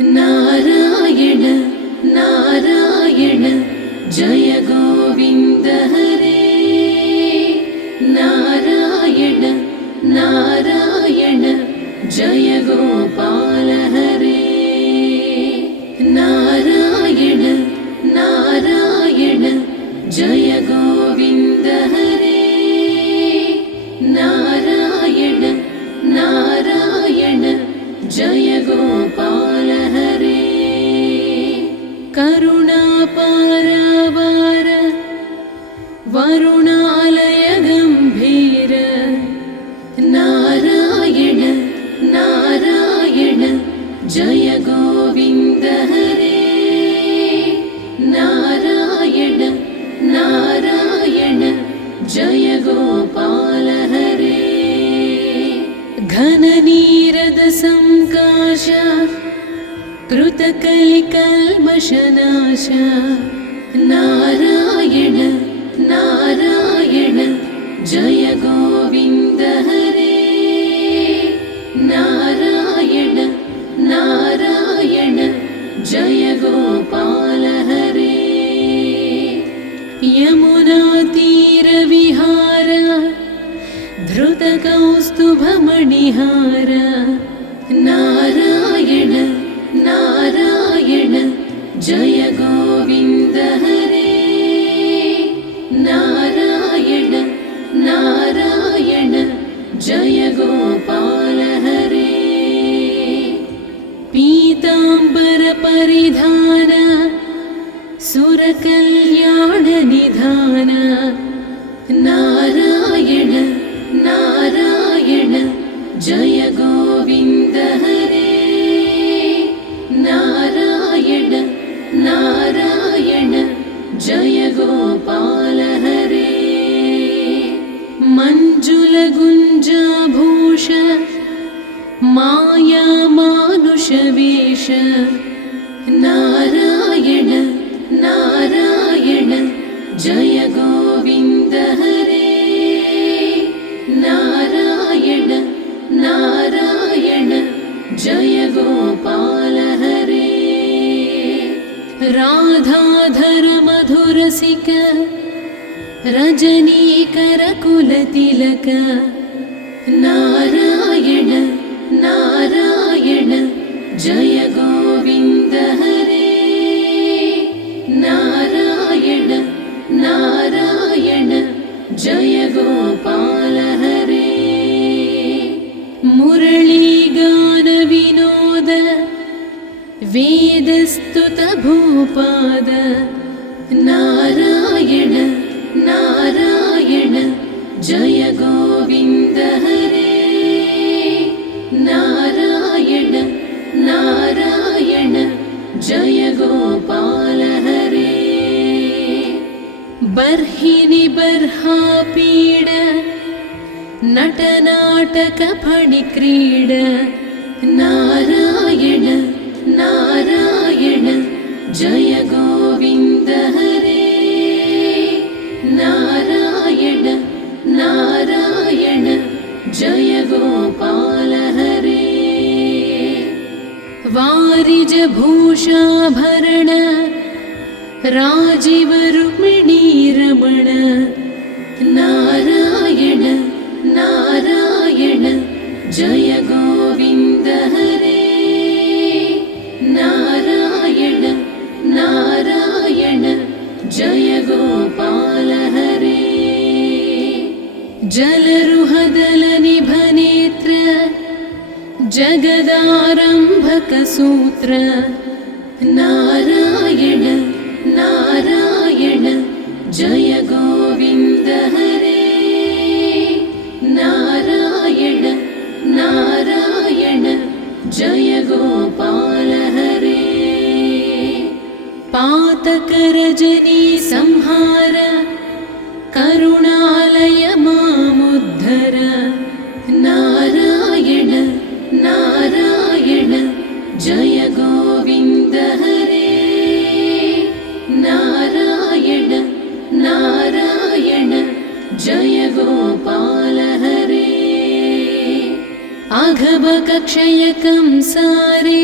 नारायण नारायण जय गोविन्द हरे। नारायण नारायण जय गोपाल हरे। नारायण नारायण जय गोविन्द हरे। नारायण नारायण जय गोपाल हरे। करुणापारावार वरुणालय गम्भीर। नारायण नारायण जय गोविन्द हरे। नारायण नारायण जय गोपाल हरे। घननीरद संकाश कृतकलिकल्मषनाश। नारायण नारायण जय गोविन्द हरे। नारायण नारायण जय गोपाल हरे। यमुनातीरविहार धृतकौस्तुभमणिहार। नारायण नारायण जय गोविन्द हरे। नारायण नारायण जय गोपाल हरे। पीताम्बर परिधान सुरकल्याण निधान। नारायण नारायण जय गोविन्द हरे। नारायण नारायण जय गोपाल हरे। मञ्जुलगुञ्जाभूष माया मानुषवेश। नारायण नारायण जय गोविन्द हरे। नारायण नारायण जय गोपाल हरे। राधाधर मधुरसिक रजनीकर कुलतिलक। नारायण नारायण जय गोविन्द हरे। नारायण नारायण जय गोपाल हरे। मुरलीगान विनोद वेदस्तुत भूपाद। नारायण नारायण जय गोविन्द हरे। नारायण नारायण जय गोपाल हरे। बर्हिनि बर्हापीड नटनाटक फणिक्रीड। नारायण नारायण जय गोविन्द हरे। नारायण नारायण जय गोपाल हरे। वारिजभूषाभरण राजीव रुक्मिणी रमण। नारायण नारायण जय गोविन्द हरे। नारायण नारायण जय गोपाल हरे। जलरुहदलनिभनेत्र जगदारम्भकसूत्र। नारायण नारायण जय गोविन्द हरे। नारायण नारायण जय गोपाल हरे। पातकरजनी संहार करुणालय मामुद्धर। नारायण नारायण जय गोविन्द हरे। नारायण नारायण जय गोपाल हरे। आघभकक्षयकं सारे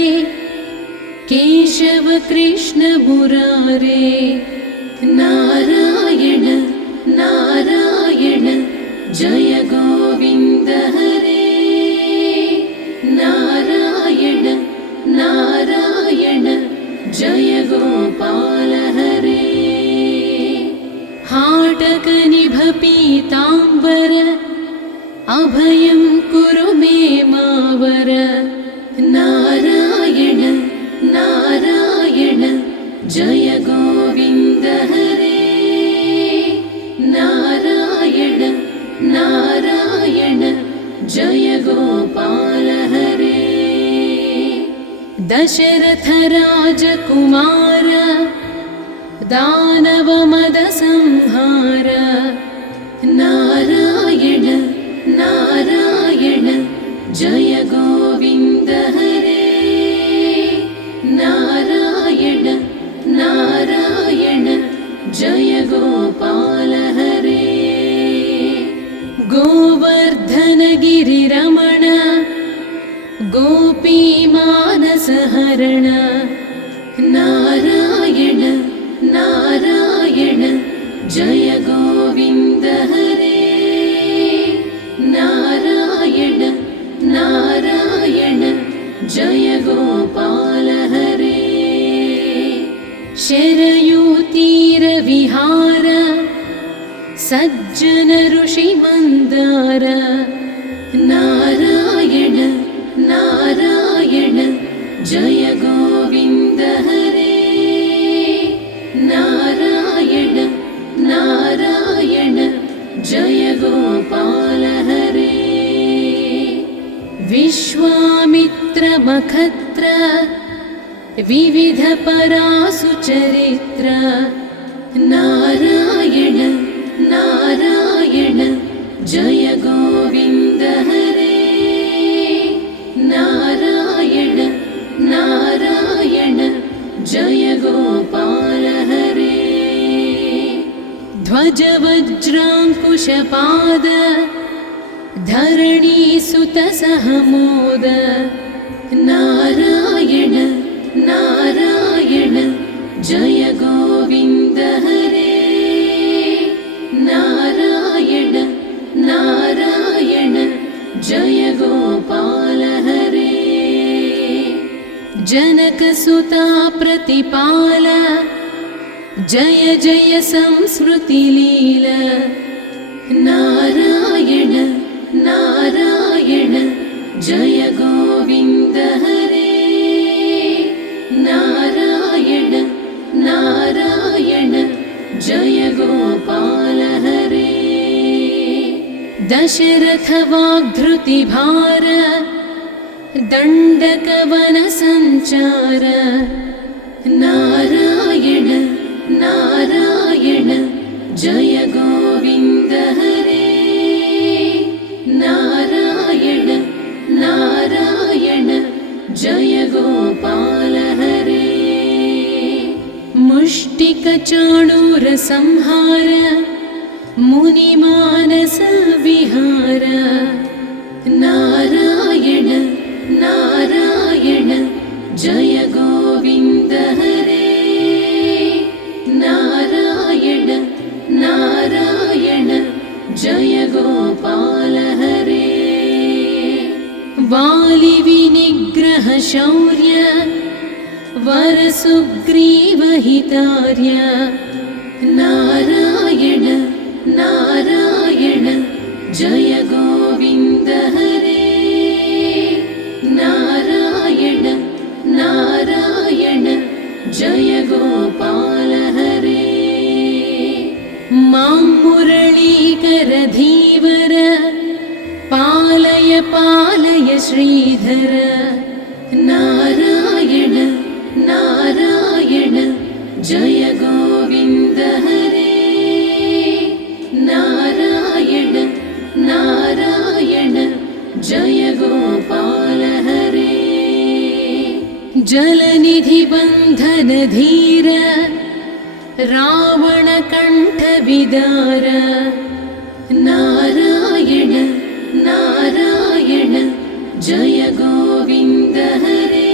केशव कृष्ण मुरारे नारायण नारायण जय गोविन्द हरे नारायण नारायण जय गोपाल हरे हाटक निभ पीताम्बर अभयं कुरु मे मावर नारायण नारायण जय गोविन्द हरे नारायण नारायण जय गोपाल हरे दशरथ राजकुमार दानव मद संहार नारायण नारायण जय गोविन्द हरे नारायण नारायण जय गोपाल हरे गोवर्धन गिरिरमण गोपी मानस हरण नारायण नारायण जय गोविन्द हरे नारायण नारायण जय गोपाल हरे शरयू तीर विहार सज्जन ऋषि मंदार नारायण नारायण जय गोविन्द हरे नारायण नारायण जय गोपाल हरे विश्वामित्र मखत्र विविध परासु चरित्र नारायण नारायण जय गोविन्द हरे नारायण नारायण जय गोपाल हरे ध्वज वज्राङ्कुशपाद धरणी सुत सहमोद नारायण नारायण जय गोविन्द हरे नारायण नारायण जय गोपाल हरे जनक सुता प्रतिपाल जय जय संस्मृति लीला नारायण नारायण जय गोविन्द हरे नारायण नारायण जय गोपाल हरे दशरथ वाग्धृति भार दण्डक वन संचार नारायण नारायण जय गोविन्द हरे नारायण नारायण जय गोपाल हरे मुष्टिक चाणूर संहार मुनि मानस विहार नारायण नारायण जय गोविन्द हरे नारायण नारायण जय गोपाल हरे वालि विनिग्रह शौर्य वर सुग्रीव हितार्य नारायण नारायण जय गोविन्द हरे नारायण नारायण जय गोपाल हरे मां मुरलीकर धीवर पालय पालय श्रीधर नारायण नारायण जय गोविन्द हरे नारायण नारायण जय गोपाल हरे जलनिधि बन्धन धीर रावण कंठ विदार नारायण नारायण जय गोविन्द हरे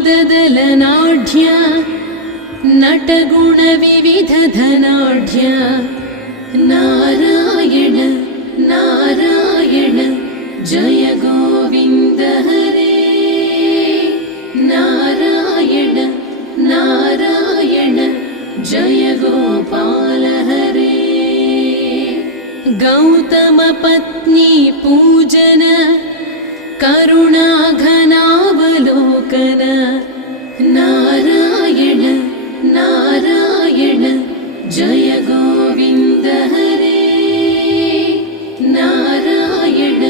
पाददलनाढ्य नटगुणविविधधनाढ्य नारायण नारायण जय गोविन्द हरे नारायण नारायण जय गोपाल हरे गौतमपत्नी पूजन करुणाघनावलोकन नारायण नारायण जय गोविन्द हरे नारायण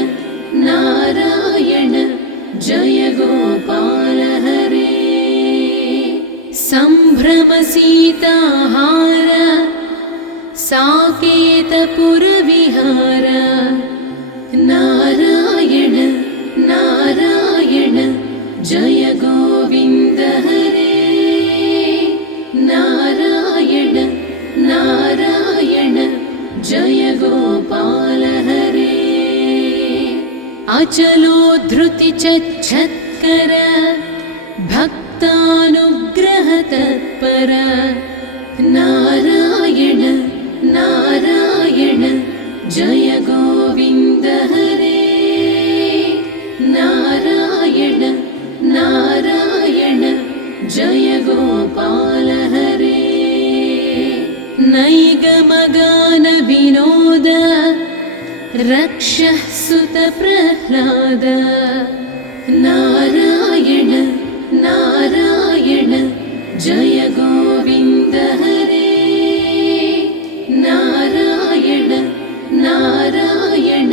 नारायण जय गोपाल हरे सम्भ्रम सीताहार साकेतपुरविहार नारायण नारायण जय गोविन्द हरे नारायण नारायण जय गोपाल हरे अचलोद्धृतिचच्छत्कर भक्तानुग्रह तत्पर नारायण नारायण जय गोविन्द हरे नारायण नारायण जय गोपाल हरे नैगमगान विनोद रक्षः सुत प्रह्लाद नारायण नारायण जय गोविन्द हरे नारायण नारायण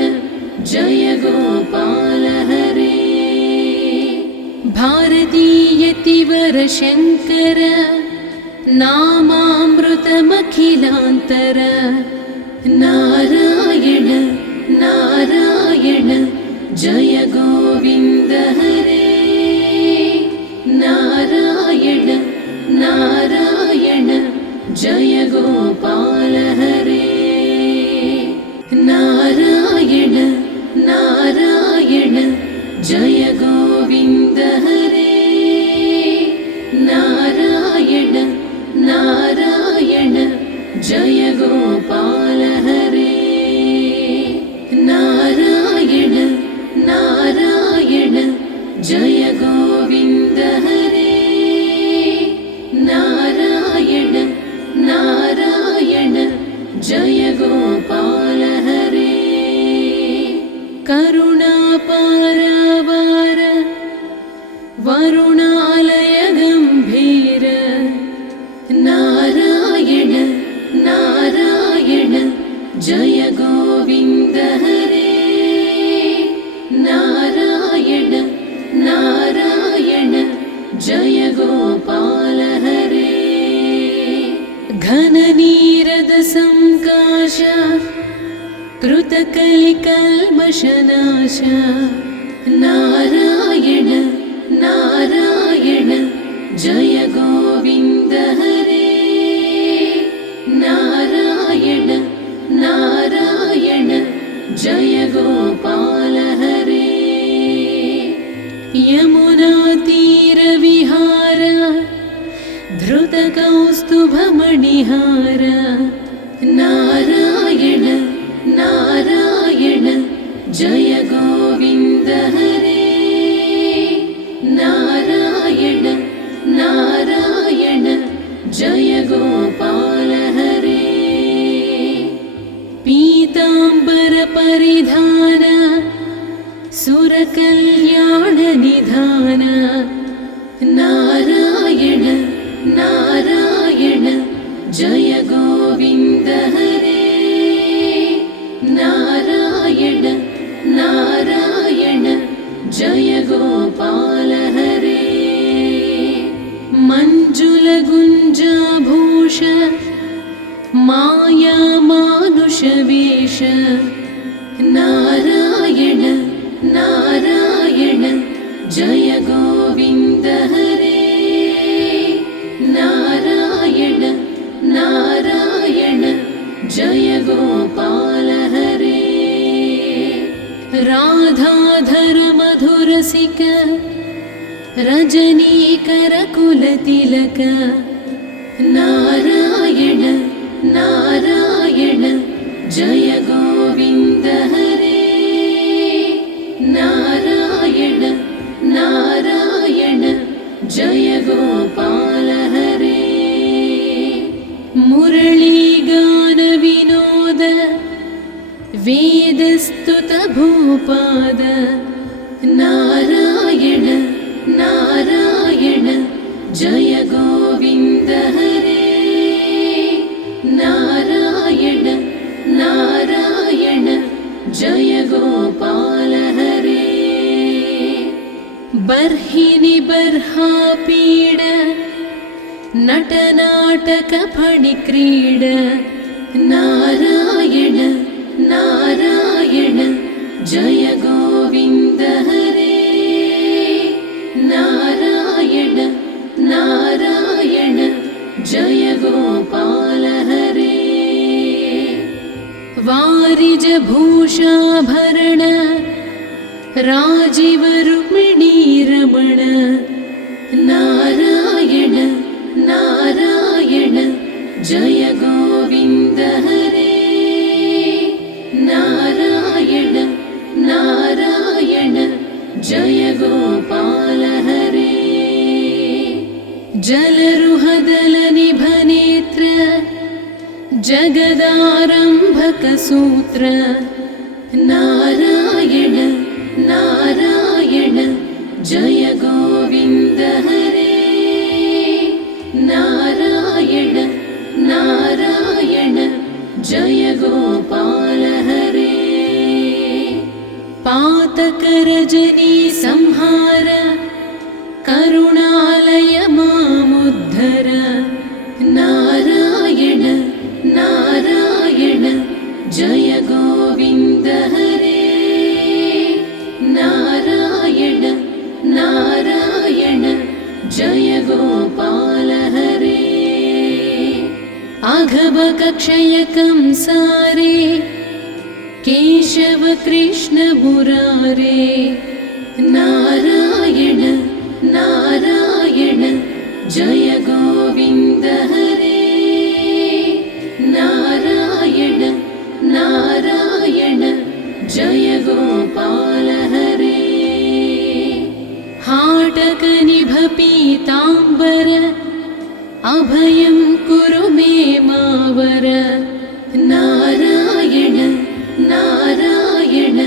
जय गोपाल हरे भारतीयतिवर शङ्कर नामामृतमखिलान्तर नारायण नारायण जय गोविन्द हरे नारायण नारायण जय गोपाल हरे नारायण नारायण जय गोविन्द हरे नारायण नारायण जय गोपाल हरे नारायण नारायण जय गोविन्द हरे नारायण नारायण जय गोपाल हरे करुणापारावार वरुणालय गम्भीर नारायण नारायण जय गोविन्द हरे नारायण नारायण जय गोपाल हरे घननीरद संकाश कृतकलिकल्मषनाश नारायण नारायण जय गोविन्द हरे नारायण नारायण जय गोपाल हरे यमुनातीरविहार धृतकौस्तुभमणिहार नारायण नारायण जय गोविन्द हरे नारायण नारायण जय गोपाल हरे पीताम्बर परिधान सुरकल्याण निधान नारायण नारायण जय गोविन्द हरे नारायण नारायण जय गोपाल हरे मञ्जुलगुञ्जाभूष माया मानुषवेश नारायण नारायण जय गोविन्द हरे नारायण नारायण जय गोपाल हरे राधाधर मधुरसिक रजनीकरकुलतिलक नारायण नारायण जय गोविन्द हरे नारायण नारायण जय गोपाल हरे मुरलीगान विनोद वेदस्तुत भूपाद नारायण नारायण जय गोविन्द हरे नारायण नारायण जय गोपाल हरे बर्हिनि बर्हापीड नटनाटक फणिक्रीड नारायण नारायण जय गोविन्द हरे नारायण नारायण जय गोपाल हरे वारिज भूषाभरण राजीव रुक्मिणी रमण नारायण नारायण जय गोविन्द हरे नारायण नारायण जय गोपाल हरे जलरुहदल निभनेत्र जगदारम्भक सूत्र नारायण नारायण जय गोविन्द हरे नारायण नारायण जय गोपाल हरे पातक रजनी संहार करुणालय मामुद्धर नारायण नारायण जय गोविन्द हरे नारायण नारायण जय गोपाल हरे अघबकक्षय कंसारे केशव कृष्ण मुरारे नारायण नारायण जय गोविन्द हरे नारायण नारायण जय गोपाल हरे हाटक निभ पीताम्बर अभयं कुरु मे मावर नारायण नारायण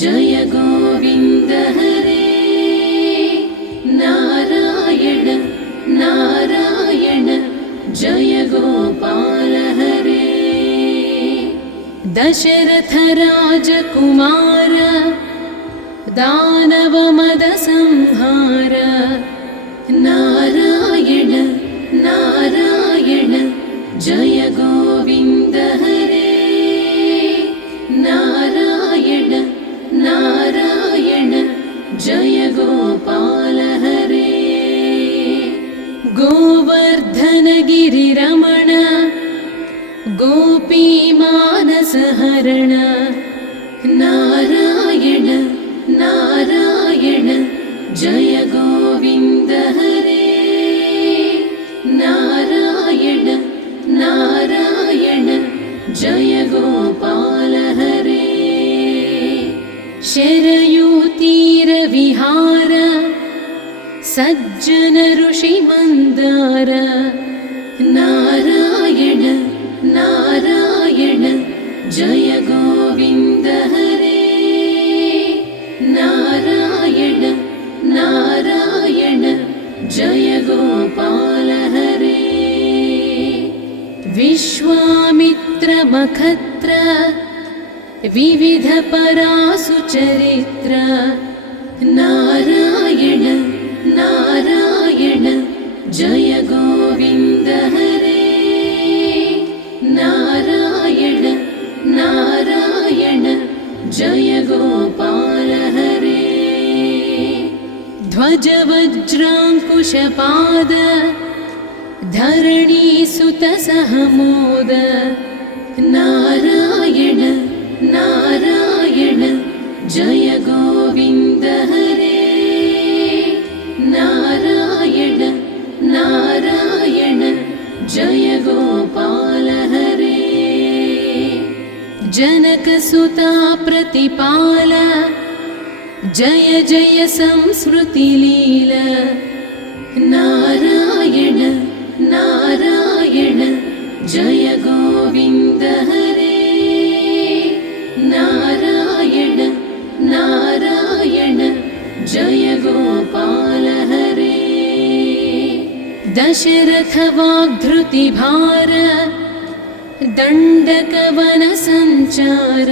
जय गोविन्द हरे नारायण नारायण जय गोपाल हरे दशरथ राजकुमार दानव मद संहार नारायण नारायण जय गोविन्द हरे नारायण नारायण जय गोपाल हरे गोवर्धन गिरिरमण गोपी मानस हरण नारायण नारायण जय गोविन्द हरे नारायण नारायण जय गोपाल हरे शरयू तीर विहार सज्जन ऋषि मंदार नारायण नारायण जय गोविन्द हरे नारायण नारायण जय गोपाल हरे विश्वामित्र मखत्र विविध परासु चरित्र नारायण नारायण जय गोविन्द हरे नारायण नारायण जय गोपाल हरे ध्वज वज्राङ्कुशपाद धरणी सुत सहमोद नारायण नारायण जय गोविन्द हरे जय गोपाल हरे। जनकसुता प्रतिपाल जय जय संस्मृतिलील। नारायण नारायण जय गोविन्द हरे। नारायण नारायण जय गोपाल हरे। दशरथ वाग्धृतिभार दण्डकवन संचार।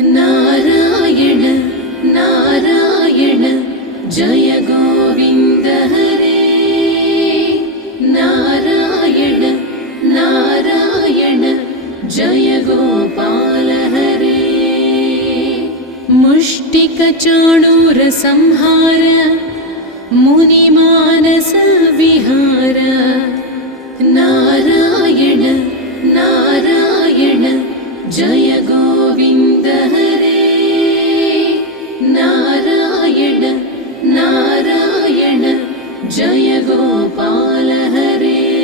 नारायण नारायण जय गोविन्द हरे। नारायण नारायण जय गोपाल हरे। मुष्टिकचाणूर संहार मुनिमानस विहार। नारायण नारायण जय गोविन्द हरे। नारायण नारायण जय गोपाल हरे।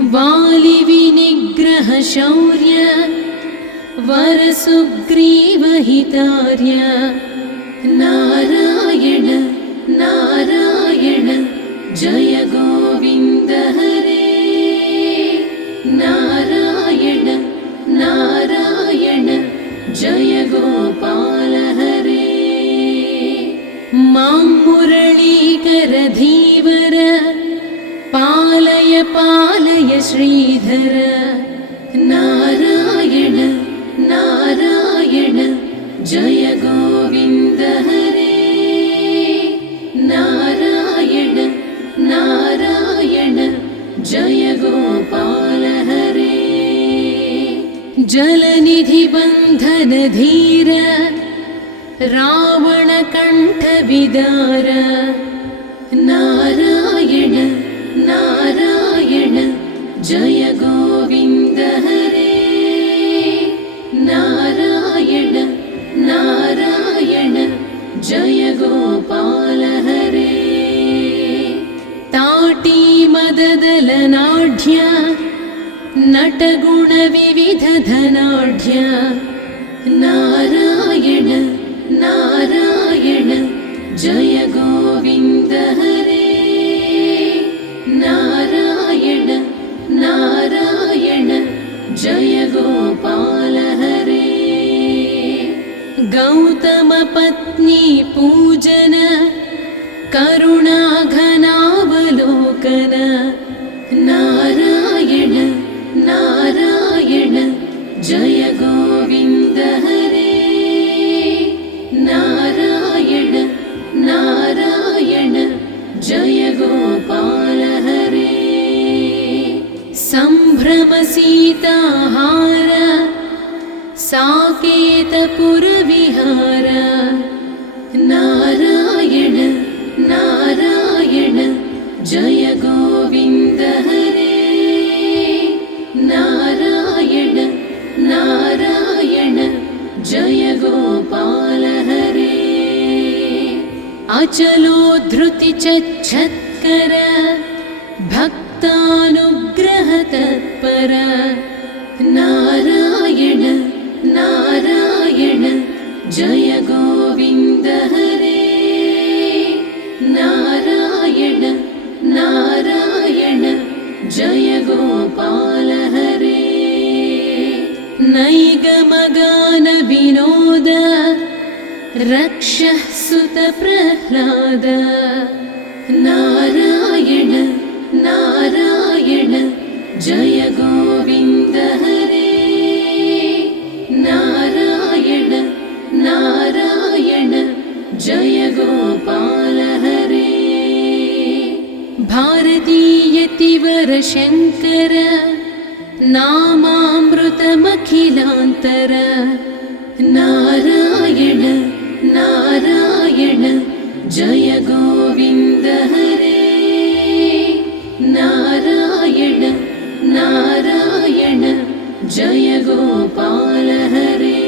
वालि विनिग्रह शौर्य वरसुग्रीवहितार्य। नारायण नारायण जय गोविन्द हरे। नारायण नारायण जय गोपाल हरे। मां मुरलीकर धीवर पालय पालय श्रीधर। नारायण नारायण जय गोविन्द हरे। नारायण नारायण जय गोपाल हरे। जलनिधि बन्धन धीर रावणकण्ठ विदार। नारायण नारायण जय गोविन्द हरे। नारायण नारायण जय गोपाल हरे। ताटी मददलनाढ्य नटगुण विविध धनाढ्य। नारायण नारायण जय गोविन्द हरे। नारायण नारायण जय गोपाल हरे। गौतम पत्नी पूजन करुणाघनावलोकन। नारायण नारायण जय गोविन्द हरे। नारायण नारायण जय गोपाल हरे। सम्भ्रम सीताहार साकेतपुरविहार। नारायण नारायण जय गोविन्द हरे। नारायण नारायण जय गोपाल हरे। अचलोद्धृतिचच्छत्कर भक्तानुग्रह तत्पर। नारायण नारायण जय गोविन्द हरे। नारायण नारायण जय गोपाल हरे। नैगमगान विनोद रक्षः सुत प्रह्लाद। नारायण नारायण जय गोविन्द हरे। नारायण नारायण जय गोपाल हरे। भारतीयतिवर शङ्कर नामामृतमखिलान्तर। नारायण नारायण जय गोविन्द हरे। नारायण नारायण जय गोपाल हरे।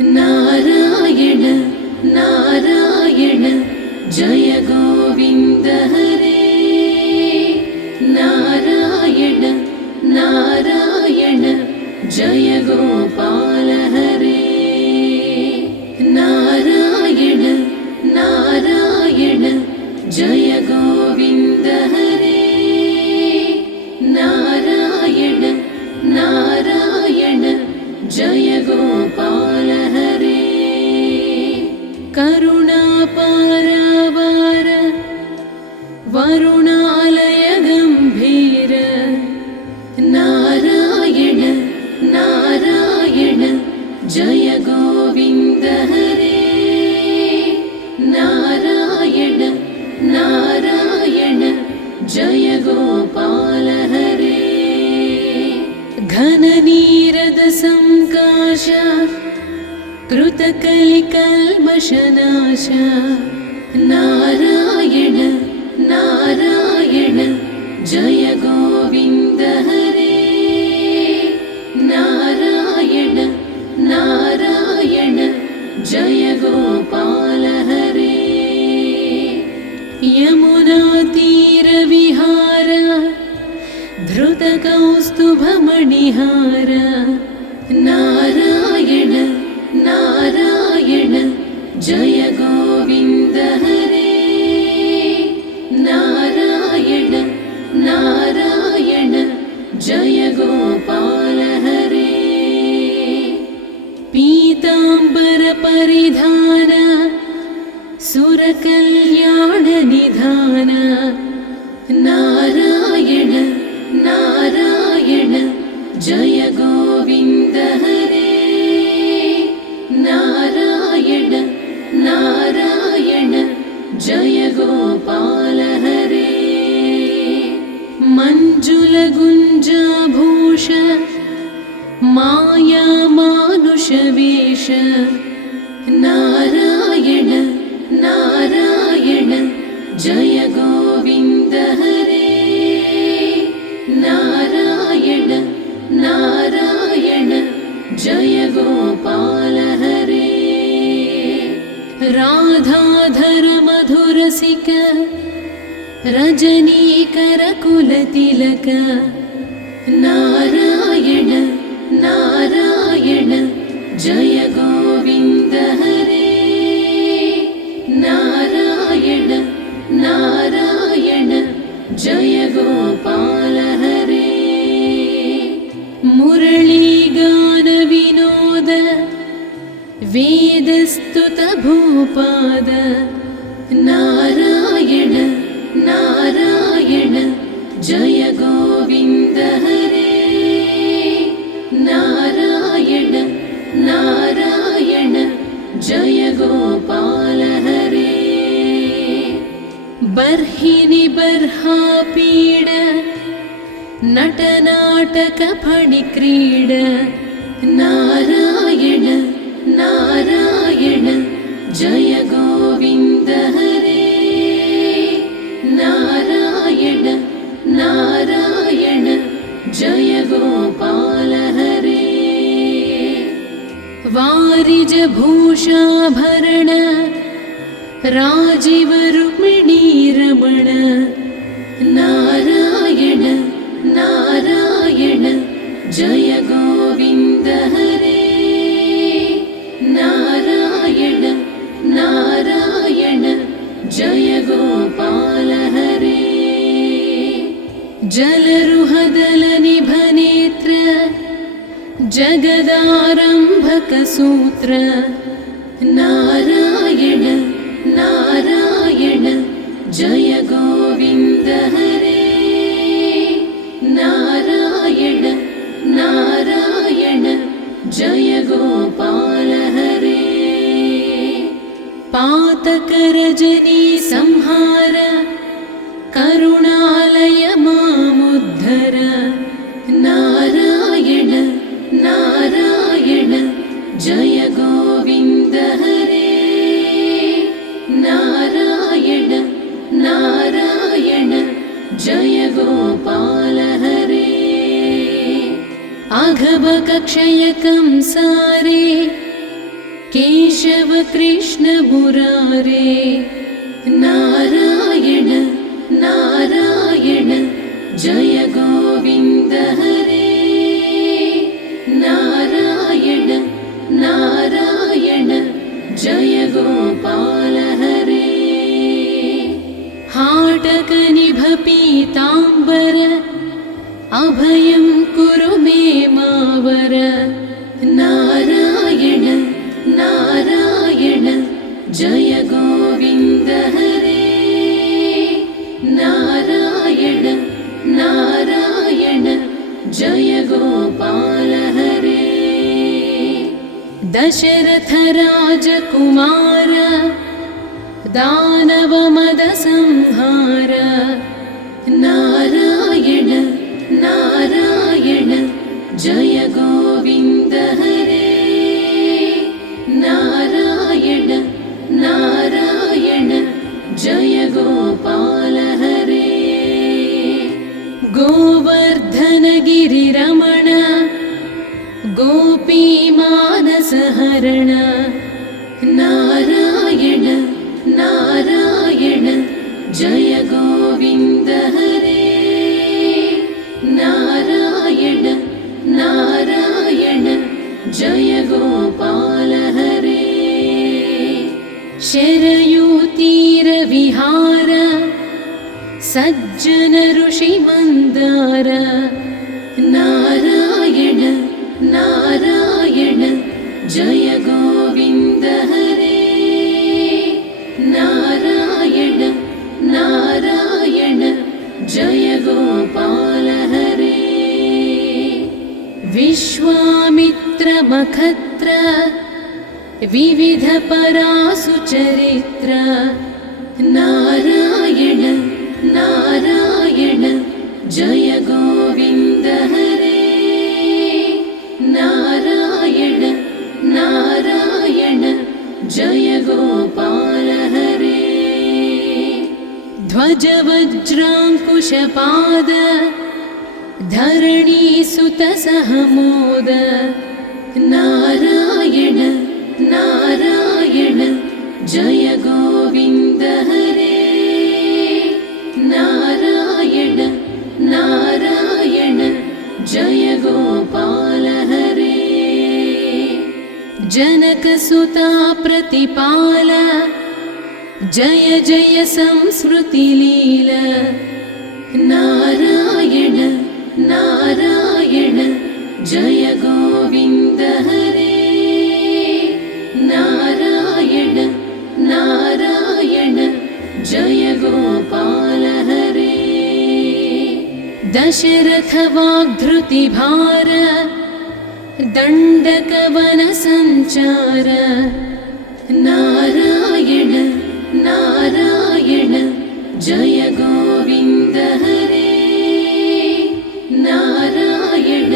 नारायण नारायण जय गोविन्द हरे। नारायण नारायण जय गोपाल हरे नारायण नारायण जय गोविन्द हरे नारायण नारायण जय गोपाल हरे करुणापारावार वरुणालय गम्भीर नारायण नारायण जय गोविन्द हरे नारायण नारायण जय गोपाल हरे घननीरद संकाश कृतकलिकल्मषनाश नारायण नारायण जय गोविन्द हरे नारायण नारायण जय गोपाल हरे यमुनातीरविहार धृतकौस्तुभमणिहार नारायण नारायण जय गोविन्द हरे नारायण नारायण जय गोपाल हरे पीताम्बर परिधान सुरकल्याण निधान नारायण नारायण जय गोविन्द हरे नारायण नारायण जय गोपाल हरे मञ्जुलगुञ्जाभूष माया मानुषवेश नारायण नारायण जय गोविन्द हरे नारायण नारायण जय गोपाल हरे राधाधर मधुरसिक रजनीकर कुलतिलक नारायण नारायण जय गोविन्द हरे नारायण नारायण जय गोपाल हरे मुरलीगान विनोद वेदस्तुत भूपाद नारायण नारायण जय गोविन्द हरे नारायण नारायण जय गोपाल हरे बर्हिनि बर्हापीड नटनाटक फणिक्रीड नारायण नारायण जय गोविन्द हरे नारायण नारायण जय गोपाल हरे वारिज भूषाभरण राजीव रुक्मिणी रमण नारायण नारायण जय गोविन्द हरे नारायण नारायण जय गोपाल हरे जलरुहदलनिभनेत्र जगदारम्भक सूत्र नारायण नारायण जय गोविन्द हरे नारायण नारायण जय गोपाल हरे पातकरजनी संहार करुणालय मामुद्धर नारायण नारायण जय गोविन्द हरे नारायण नारायण जय गोपाल हरे अघभकक्षयकं सारे केशव कृष्ण मुरारे नारायण नारायण जय गोविन्द हरे नारायण नारायण जय गोपाल हरे हाटकनिभ पीताम्बर अभयं कुरु मे मावर नारायण नारायण जय गोविन्द हरे नारायण नारायण जय गोपाल हरे दशरथ राजकुमार दानवमद संहार नारायण नारायण जय गोविन्द हरे नारायण नारायण जय गोपाल हरे गोवर्धन गिरिरमण गोपीमानसहरण नारायण नारायण जय गोविन्द हरे नारायण नारायण जय गोपाल हरे शरयूतीरविहार सज्जन ऋषि मंदार नारायण नारायण जय गोविन्द हरे नारायण नारायण जय गोपाल हरे विश्वामित्र मखत्र विविध परासु चरित्र नारायण नारायण जय गोविन्द हरे नारायण नारायण जय गोपाल हरे ध्वज वज्राङ्कुशपाद धरणी सुत सहमोद नारायण नारायण जय गोविन्द हरे नारायण नारायण जय गोपाल हरे जनकसुता प्रतिपाल जय जय संस्मृतिलीला नारायण नारायण जय गोविन्द हरे नारायण नारायण जय गोपाल हरे दशरथ वाग्धृतिभार दण्डकवन संचार नारायण नारायण जय गोविन्द हरे नारायण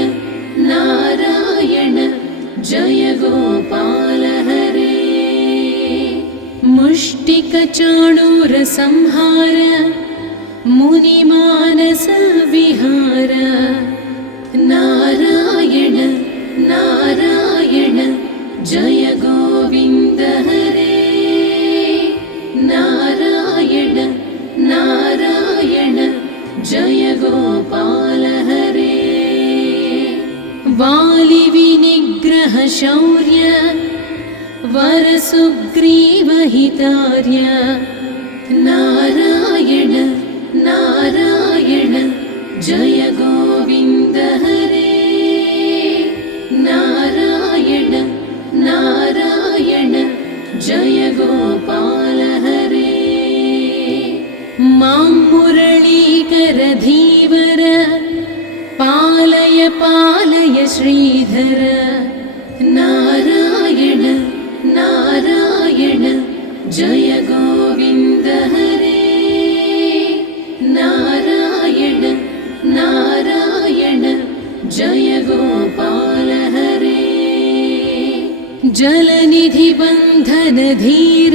नारायण जय गोपाल हरे मुष्टिकचाणूर संहार मुनिमानस विहार नारायण नारायण जय गोविन्द हरे नारायण नारायण जय गोपाल हरे वालि विनिग्रह शौर्य वरसुग्रीव हितार्य नारायण नारायण जय गोविन्द हरे नारायण नारायण जय गोपाल हरे मां मुरलीकरधीवर पालय पालय श्रीधर नारायण नारायण जय गोविन्द हरे नारायण नारायण जय गोपाल हरे जलनिधि बन्धन धीर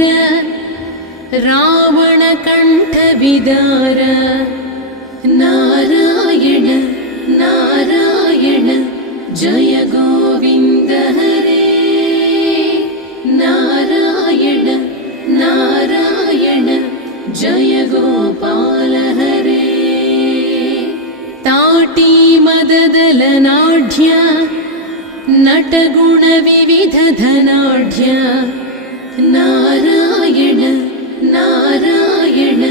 रावण कंठ विदार नारायण नारायण जय गोविन्द हरे नारायण नारायण जय गोपाल हरे मोददलनाढ्य नटगुणविविधधनाढ्य नारायण नारायण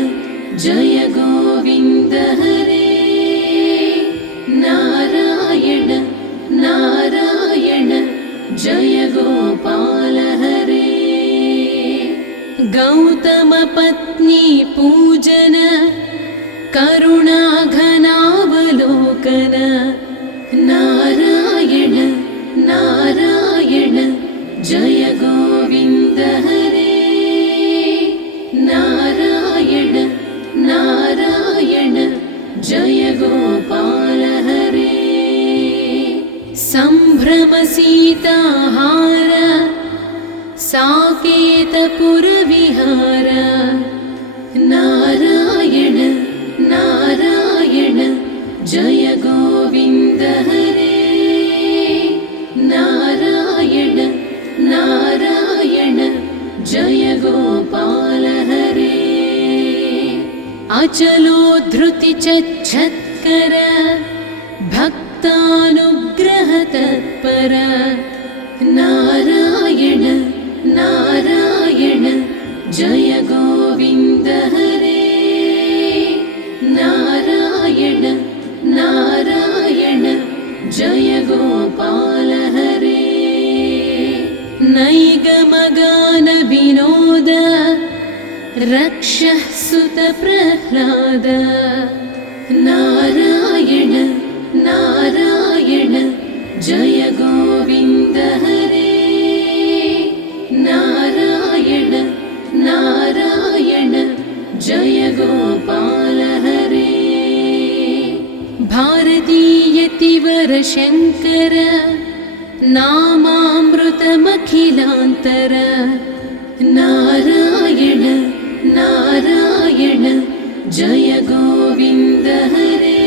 जय गोविन्द हरे नारायण नारायण जय गोपाल हरे गौतमपत्नी पूजन करुणाघनावलोकन नारायण नारायण जय गोविन्द हरे नारायण नारायण जय गोपाल हरे सम्भ्रम सीताहार साकेतपुरविहार नारायण नारायण जय गोविन्द हरे नारायण नारायण जय गोपाल हरे अचलोद्धृतिचच्छत्कर भक्तानुग्रह तत्पर नारायण नारायण जय गोविन्द हरे नारायण नारायण जय गोपाल हरे नैगमगान विनोद रक्षः सुत प्रह्लाद नारायण नारायण जय गोविन्द हरे नारायण नारायण जय गोपाल हरे भारतीयतिवर शङ्कर नामामृतमखिलान्तर नारायण नारायण जय गोविन्द हरे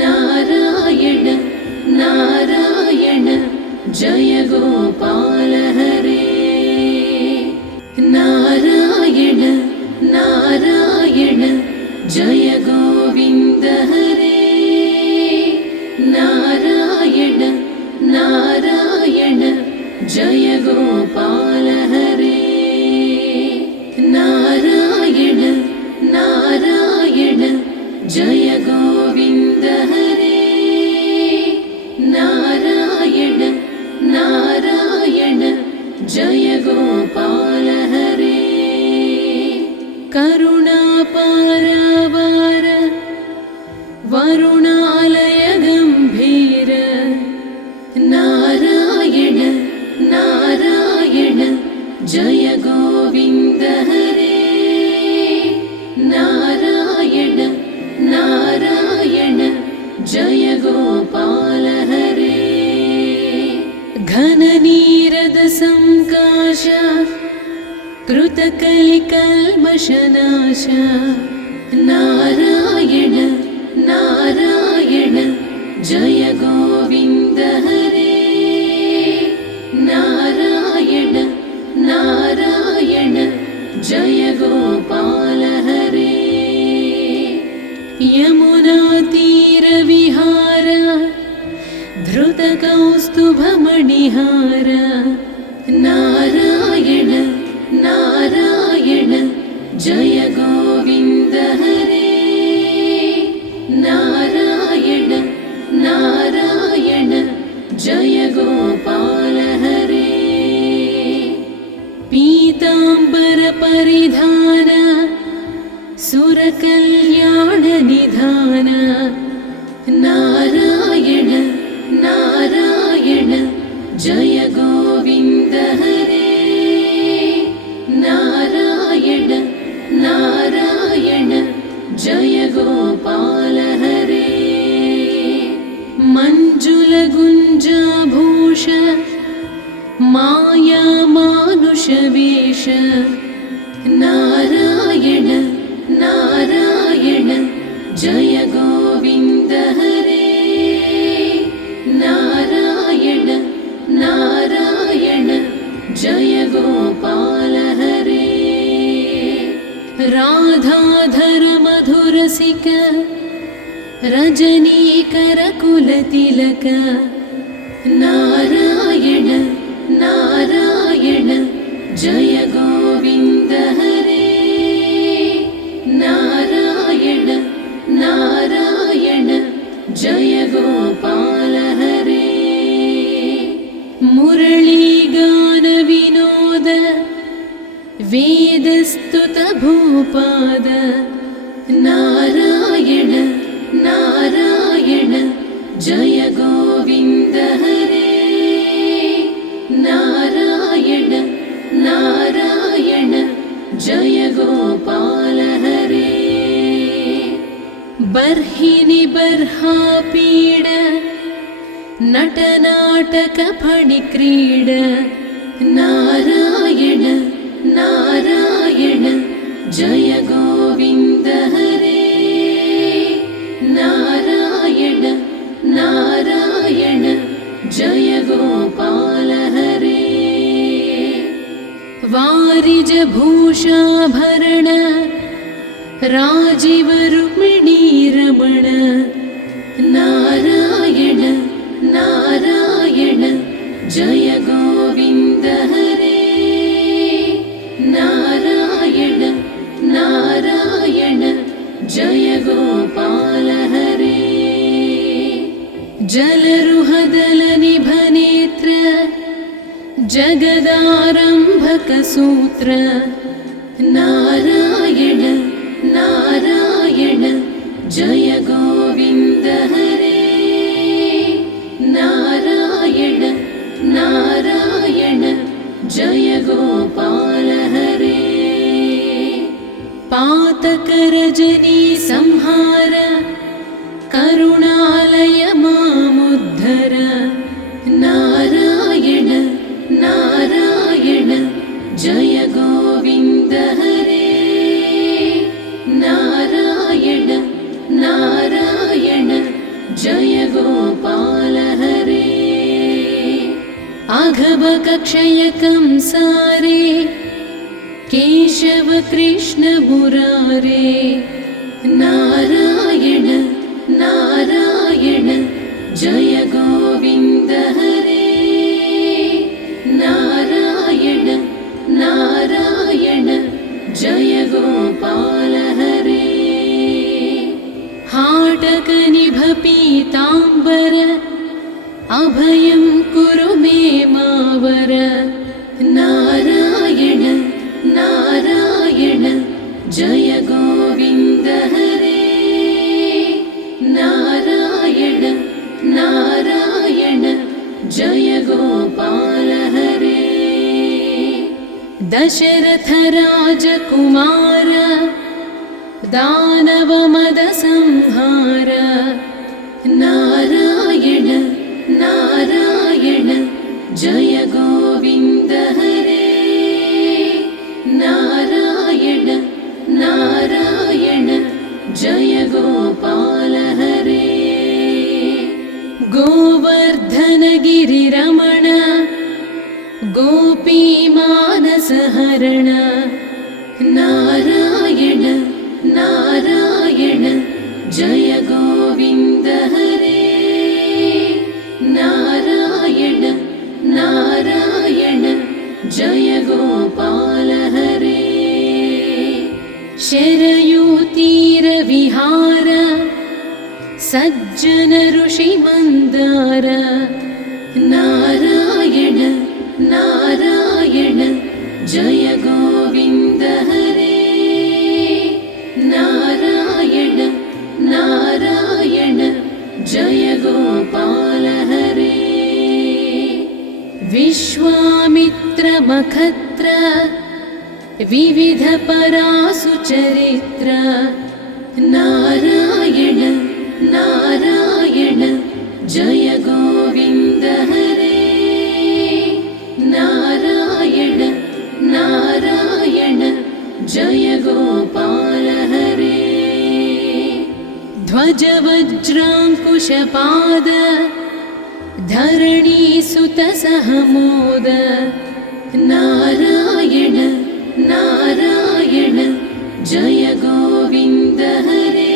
नारायण नारायण जय गोपाल हरे नारायण नारायण जय गोविन्द हरे नारायण नारायण जय गोपाल हरे नारायण नारायण जय गोविन्द हरे नारायण नारायण जय गोपाल हरे करुणापारावार वरुणालय गम्भीर नारायण नारायण जय गोविन्द हरे नारायण नारायण जय गोपाल हरे घननीरद संकाश कृतकलिकल्मषनाश नारायण नारायण जय गोविन्द हरे नारायण नारायण जय गोपाल हरे यमुनातीरविहार धृतकौस्तुभमणिहार नारायण नारायण जय गोविन्द हरे नारायण नारायण जय गोपाल हरे पीताम्बर परिधान सुरकल्याण निधान नारायण नारायण जय गोविन्द हरे नारायण नारायण जय गोपाल हरे मञ्जुलगुञ्जाभूष माया मानुषवेश नारायण नारायण जय गोविन्द हरे नारायण नारायण जय गोपाल हरे राधाधर मधुरसिक रजनीकरकुलतिलक नारायण नारायण जय गोविन्द हरे नारायण नारायण जय गोपाल हरे मुरलीगान विनोद वेदस्तुत भूपाद नारायण नारायण जय गोविन्द हरे नारायण नारायण जय गोपाल हरे बर्हिनि बर्हापीड नटनाटक फणिक्रीड नारायण नारायण जय गोविन्द हरे नारायण नारायण जय गोपाल हरे वारिज भूषाभरण राजीव रुक्मिणी रमण नारायण नारायण जय गोविन्द हरे नारायण नारायण जय गोपाल हरे जलरुहदलनिभनेत्र जगदारम्भकसूत्र नारायण नारायण जय गोविन्द हरे नारायण नारायण जय गोपाल हरे पातकरजनी संहार करुणालय मामुद्धर नारायण नारायण जय गोविन्द हरे नारायण नारायण जय गोपाल हरे अघभकक्षयकं सारे केशव कृष्ण मुरारे नारायण नारायण जय गोविन्द हरे नारायण नारायण जय गोपाल हरे हाटकनिभ पीताम्बर अभयं कुरु मे मावर नारायण नारायण जय गोविन्द हरे नारायण नारायण जय गोपाल हरे दशरथ राजकुमार दानवमद संहार नारायण नारायण जय गोविन्द हरे नारायण नारायण जय गोपाल हरे गोवर्धन गिरिरमण गोपीमानसहरण नारायण नारायण जय गोविन्द हरे नारायण नारायण जय गोपाल हरे शरयूतीरविहार सज्जन ऋषि मन्दार नारायण नारायण जय गोविन्द हरे नारायण नारायण जय गोपाल हरे विश्वामित्र मखत्र विविध परासु चरित्र नारायण नारायण जय गोविन्द हरे नारायण नारायण जय गोपाल हरे ध्वज वज्राङ्कुशपाद धरणीसुत सहमोद नारायण नारायण जय गोविन्द हरे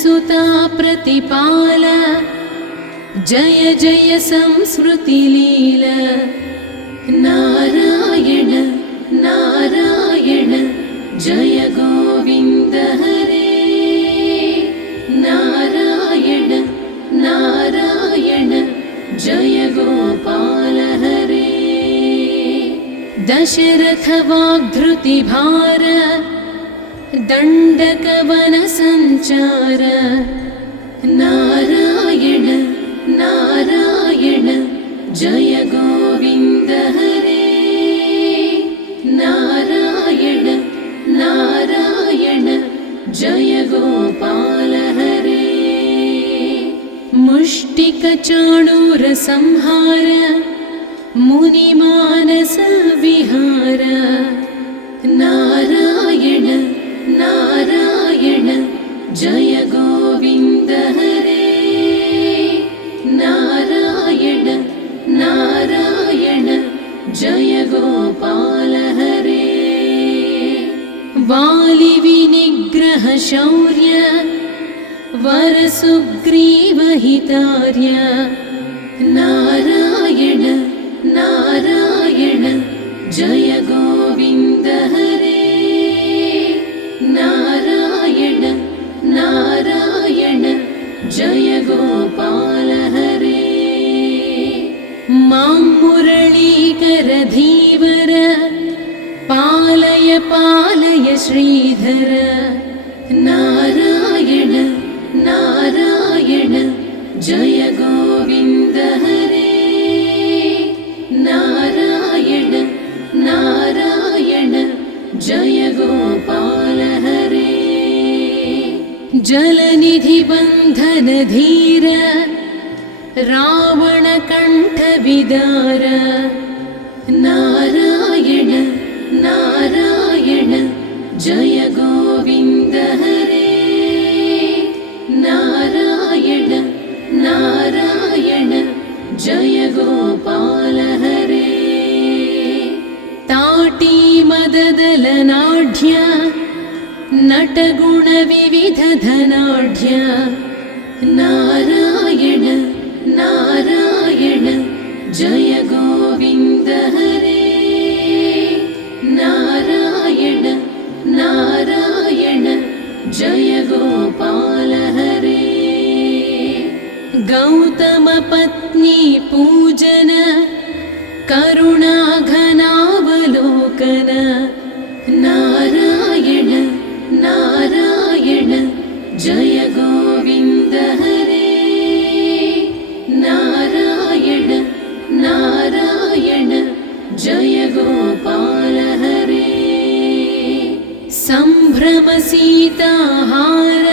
सुता प्रतिपाल जय जय संस्मृतिलील नारायण नारायण जय गोविन्द हरे नारायण नारायण जय गोपाल हरे दशरथ वाग्धृतिभार दण्डकवन संचार नारायण नारायण जय गोविन्द हरे नारायण नारायण जय गोपाल हरे मुष्टिकचाणूर संहार मुनिमानस विहार नारायण नारायण जय गोविन्द हरे नारायण नारायण जय गोपाल हरे वालिविनिग्रह शौर्य वरसुग्रीवहितार्य नारायण नारायण जय गोविन्द हरे नारायण नारायण जय गोपाल हरे मां मुरलीकर धीवर पालय पालय श्रीधर नारायण नारायण जय गोविन्द हरे नारायण नारायण जय गोपाल हरे जलनिधि बन्धन धीर रावणकण्ठ विदार नारायण नारायण जय गोविन्द हरे नारायण नारायण जय गोपाल हरे ताटी मददलनाढ्य नटगुणविविधधनाढ्य नारायण नारायण जय गोविन्द हरे नारायण नारायण जय गोपाल हरे गौतमपत्नी पूजन करुणाघनावलोकन नारायण नारायण जय गोविन्द हरे नारायण नारायण जय गोपाल हरे सम्भ्रम सीताहार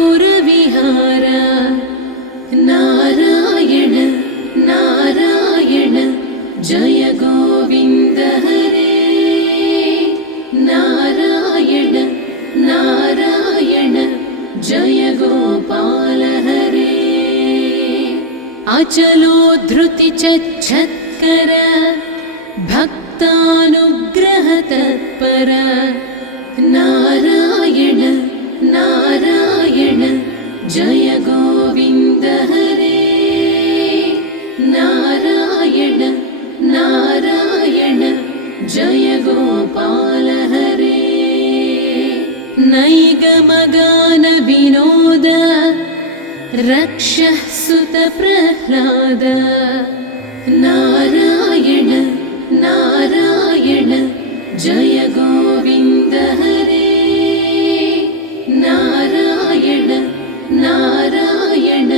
साकेतपुरविहार नारायण नारायण जय गोविन्द हरे नारायण नारायण जय गोपाल हरे अचलोद्धृतिचच्छत्कर भक्तानुग्रह तत्पर नारायण नारायण जय गोविन्द हरे नारायण नारायण जय गोपाल हरे नैगमगान विनोद रक्षः सुत प्रह्लाद नारायण नारायण जय गोविन्द हरे नारायण नारायण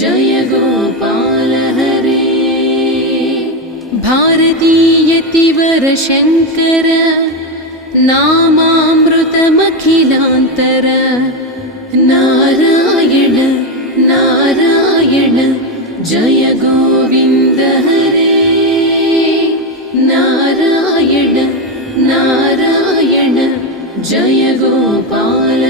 जय गोपाल हरे भारतीयतिवर शङ्कर नामामृतमखिलान्तर नारायण नारायण जय गोविन्द हरे नारायण नारायण जय गोपाल